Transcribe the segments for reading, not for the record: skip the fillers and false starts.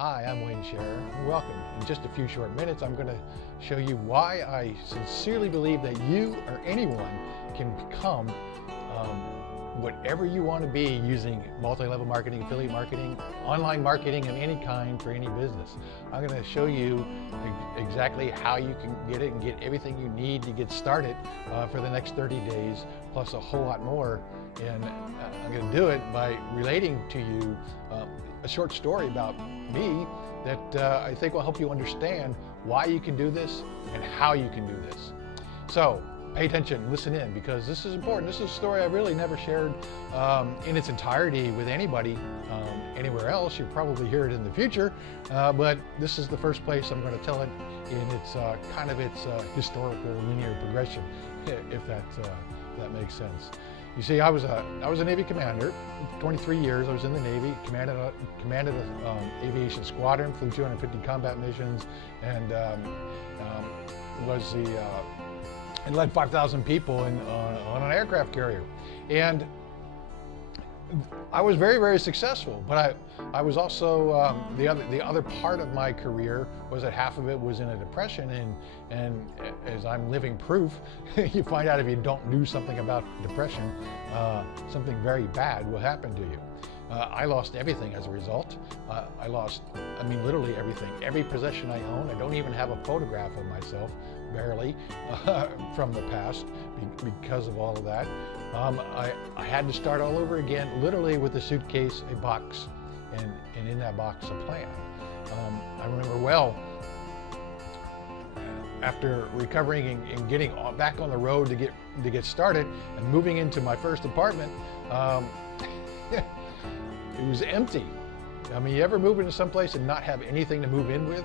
Hi, I'm Wayne Scherer. Welcome. In just a few short minutes, I'm going to show you why I sincerely believe that you or anyone can become whatever you want to be using multi-level marketing, affiliate marketing, online marketing of any kind for any business. I'm going to show you exactly how you can get it and get everything you need to get started for the next 30 days, plus a whole lot more. And I'm going to do it by relating to you a short story about me that I think will help you understand why you can do this and how you can do this. So pay attention, listen in, because this is important. This is a story I really never shared in its entirety with anybody anywhere else. You'll probably hear it in the future, but this is the first place I'm going to tell it in its kind of its historical linear progression, if that makes sense. You see, I was a Navy commander. 23 years I was in the Navy, commanded an aviation squadron, flew 250 combat missions, and and led 5,000 people on an aircraft carrier. And I was very, very successful, but I was also, the other part of my career was that half of it was in a depression, and as I'm living proof, you find out if you don't do something about depression, something very bad will happen to you. I lost everything as a result. I lost, literally everything. Every possession I own. I don't even have a photograph of myself, barely, from the past because of all of that. I had to start all over again, literally with a suitcase, a box, and in that box a plan. I remember well, after recovering and getting back on the road to get started and moving into my first apartment, it was empty. You ever move into some place and not have anything to move in with?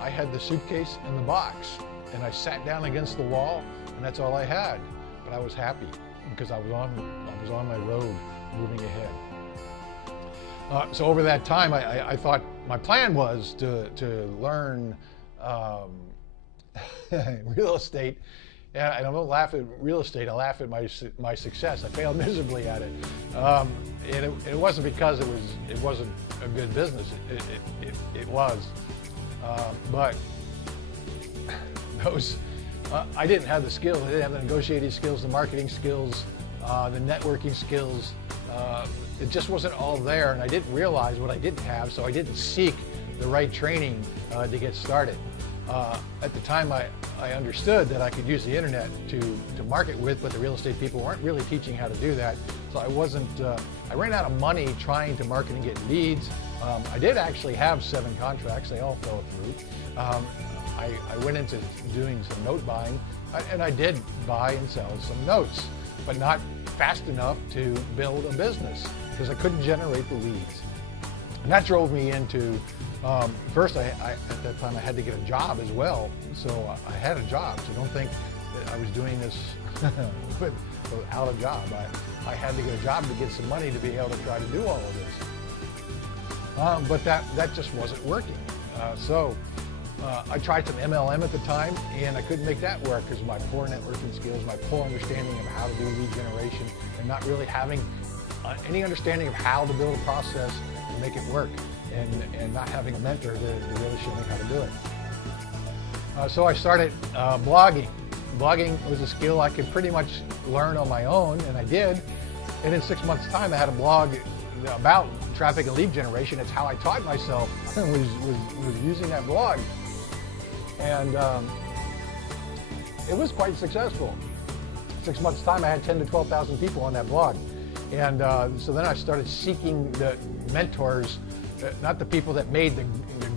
I had the suitcase and the box, and I sat down against the wall, and that's all I had. But I was happy because I was on my road, moving ahead. So over that time, I thought my plan was to learn real estate. And I don't laugh at real estate, I laugh at my success. I failed miserably at it. And it wasn't because it wasn't a good business. It was. But I didn't have the skills. I didn't have the negotiating skills, the marketing skills, the networking skills. It just wasn't all there, and I didn't realize what I didn't have, so I didn't seek the right training to get started. At the time, I understood that I could use the internet to market with, but the real estate people weren't really teaching how to do that. So I ran out of money trying to market and get leads. I did actually have 7 contracts. They all fell through. I went into doing some note buying, and I did buy and sell some notes, but not fast enough to build a business because I couldn't generate the leads. And that drove me into, first at that time I had to get a job as well. So I had a job, so don't think that I was doing this without a job. I had to get a job to get some money to be able to try to do all of this. But that just wasn't working. So I tried some MLM at the time, and I couldn't make that work because of my poor networking skills, my poor understanding of how to do lead generation, and not really having any understanding of how to build a process to make it work, and not having a mentor to really show me how to do it. So I started blogging. Blogging was a skill I could pretty much learn on my own, and I did. And in 6 months' time, I had a blog about traffic and lead generation. It's how I taught myself was using that blog. And it was quite successful. 6 months' time, I had 10 to 12,000 people on that blog. And so then I started seeking the mentors, not the people that made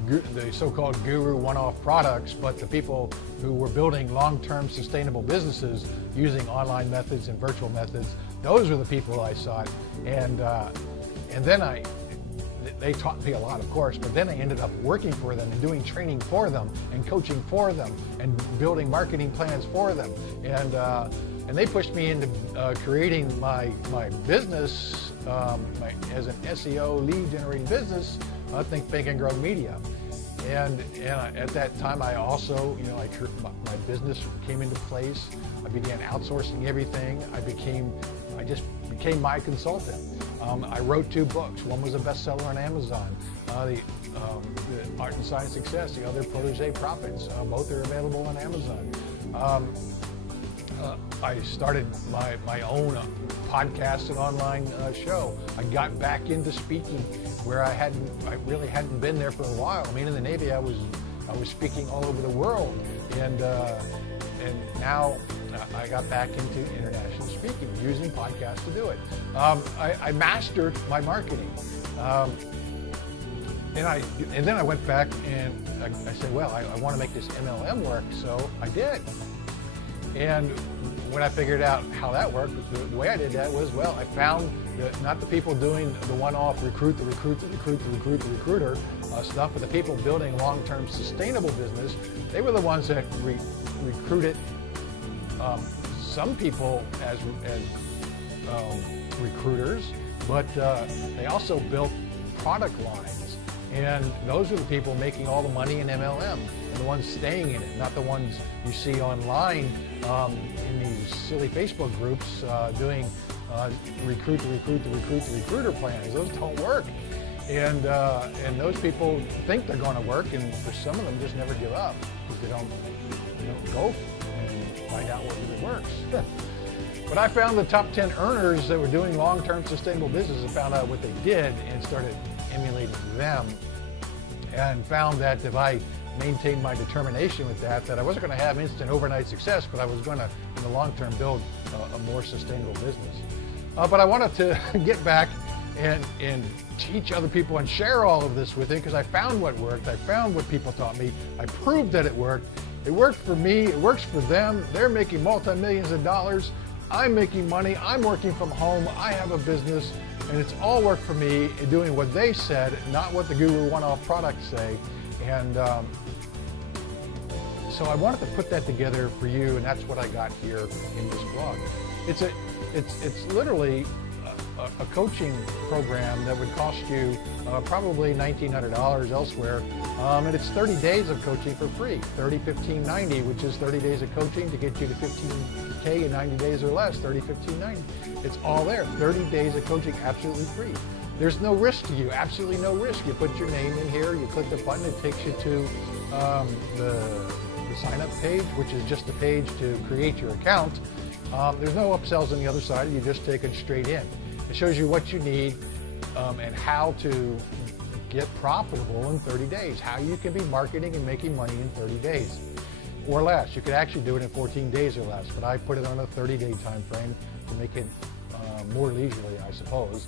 the so-called guru one-off products, but the people who were building long-term sustainable businesses using online methods and virtual methods. Those were the people I sought. And then they taught me a lot, of course, but then I ended up working for them and doing training for them and coaching for them and building marketing plans for them. And they pushed me into creating my business as an SEO lead generating business, Think Big and Grow Media. And at that time, I also, my business came into place. I began outsourcing everything. I just became my consultant. I wrote 2 books. One was a bestseller on Amazon. The Art and Science Success, the other Protege Profits. Both are available on Amazon. I started my own podcast and online show. I got back into speaking where I really hadn't been there for a while. I mean, in the Navy, I was speaking all over the world, and now I got back into international speaking using podcasts to do it. I mastered my marketing, and then I went back and I said, well, I want to make this MLM work, so I did. And when I figured out how that worked, the way I did that was, well, I found not the people doing the one-off recruiter stuff, but the people building long-term sustainable business. They were the ones that recruited some people as recruiters, but they also built product lines. And those are the people making all the money in MLM, and the ones staying in it, not the ones you see online in these silly Facebook groups doing recruit the recruiter plans. Those don't work. And those people think they're going to work, and for some of them just never give up because they don't go and find out what really works. But I found the top 10 earners that were doing long-term sustainable business and found out what they did and started emulating them, and found that if I maintained my determination with that I wasn't going to have instant overnight success, but I was going to, in the long term, build a more sustainable business. But I wanted to get back and teach other people and share all of this with you, because I found what worked. I found what people taught me. I proved that it worked. It worked for me. It works for them. They're making multi-millions of dollars. I'm making money. I'm working from home. I have a business, and it's all worked for me, doing what they said, not what the Guru one-off products say. And so I wanted to put that together for you, and that's what I got here in this blog. It's literally a coaching program that would cost you probably $1,900 elsewhere, and it's 30 days of coaching for free. 30, 15, 90, which is 30 days of coaching to get you to 15K in 90 days or less. 30, 15, 90. It's all there. 30 days of coaching, absolutely free. There's no risk to you, absolutely no risk. You put your name in here, you click the button, it takes you to the sign-up page, which is just a page to create your account. There's no upsells on the other side. You just take it straight in. It shows you what you need and how to get profitable in 30 days, how you can be marketing and making money in 30 days or less. You could actually do it in 14 days or less, but I put it on a 30-day time frame to make it more leisurely, I suppose.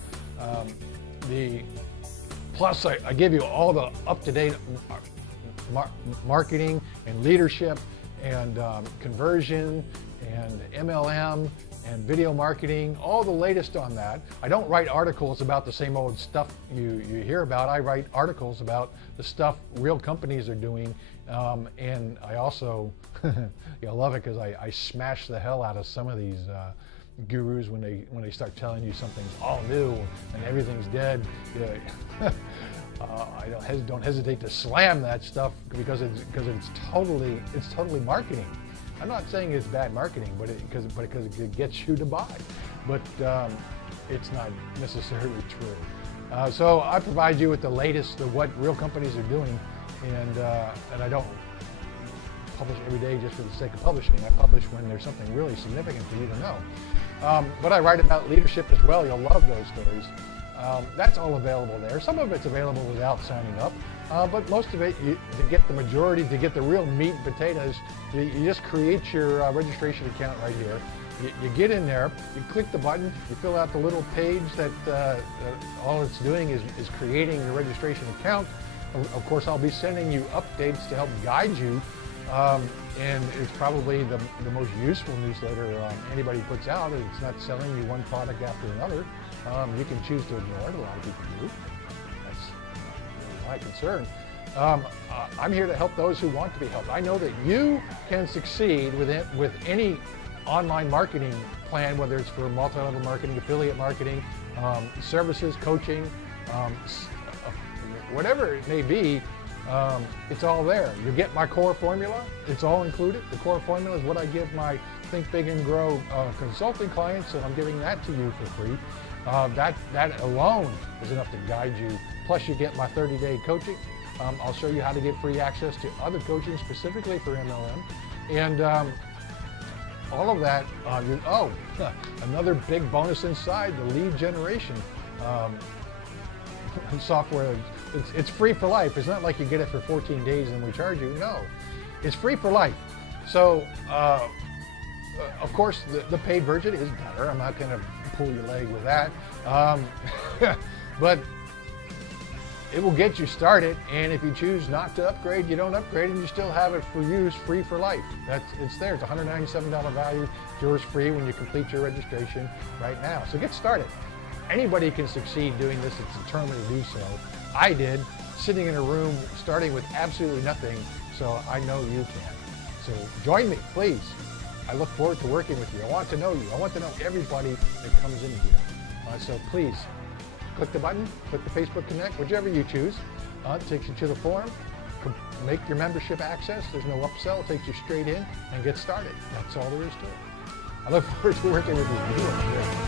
Plus, I give you all the up-to-date marketing and leadership and conversion and MLM and video marketing, all the latest on that. I don't write articles about the same old stuff you hear about. I write articles about the stuff real companies are doing, and I also, you'll love it because I smash the hell out of some of these gurus when they start telling you something's all new and everything's dead. I don't hesitate to slam that stuff because it's totally marketing. I'm not saying it's bad marketing, but because it gets you to buy, but it's not necessarily true. So I provide you with the latest of what real companies are doing, and I don't publish every day just for the sake of publishing. I publish when there's something really significant for you to know. But I write about leadership as well. You'll love those stories. That's all available there. Some of it's available without signing up, but most of it, to get the majority, to get the real meat and potatoes, you just create your registration account right here. You get in there, you click the button, you fill out the little page that all it's doing is creating your registration account. Of course, I'll be sending you updates to help guide you, and it's probably the most useful newsletter anybody puts out. It's not selling you one product after another. You can choose to ignore it. A lot of people do. That's not my concern. I'm here to help those who want to be helped. I know that you can succeed with any online marketing plan, whether it's for multi-level marketing, affiliate marketing, services, coaching, whatever it may be. It's all there. You get my core formula. It's all included. The core formula is what I give my Think Big and Grow consulting clients, and I'm giving that to you for free. That alone is enough to guide you. Plus, you get my 30-day coaching. I'll show you how to get free access to other coaching specifically for MLM. And all of that, another big bonus inside, the lead generation software. It's free for life. It's not like you get it for 14 days and we charge you. No, it's free for life. So, of course, the paid version is better. I'm not going to pull your leg with that. But it will get you started, and if you choose not to upgrade, you don't upgrade, and you still have it for use, free for life. It's there. It's $197 value. It's yours free when you complete your registration right now. So get started. Anybody can succeed doing this. It's determined to do so. I did, sitting in a room, starting with absolutely nothing, so I know you can. So join me, please. I look forward to working with you. I want to know you. I want to know everybody that comes in here. So please, click the button, click the Facebook Connect, whichever you choose. It takes you to the forum. Make your membership access. There's no upsell. It takes you straight in and get started. That's all there is to it. I look forward to working with you.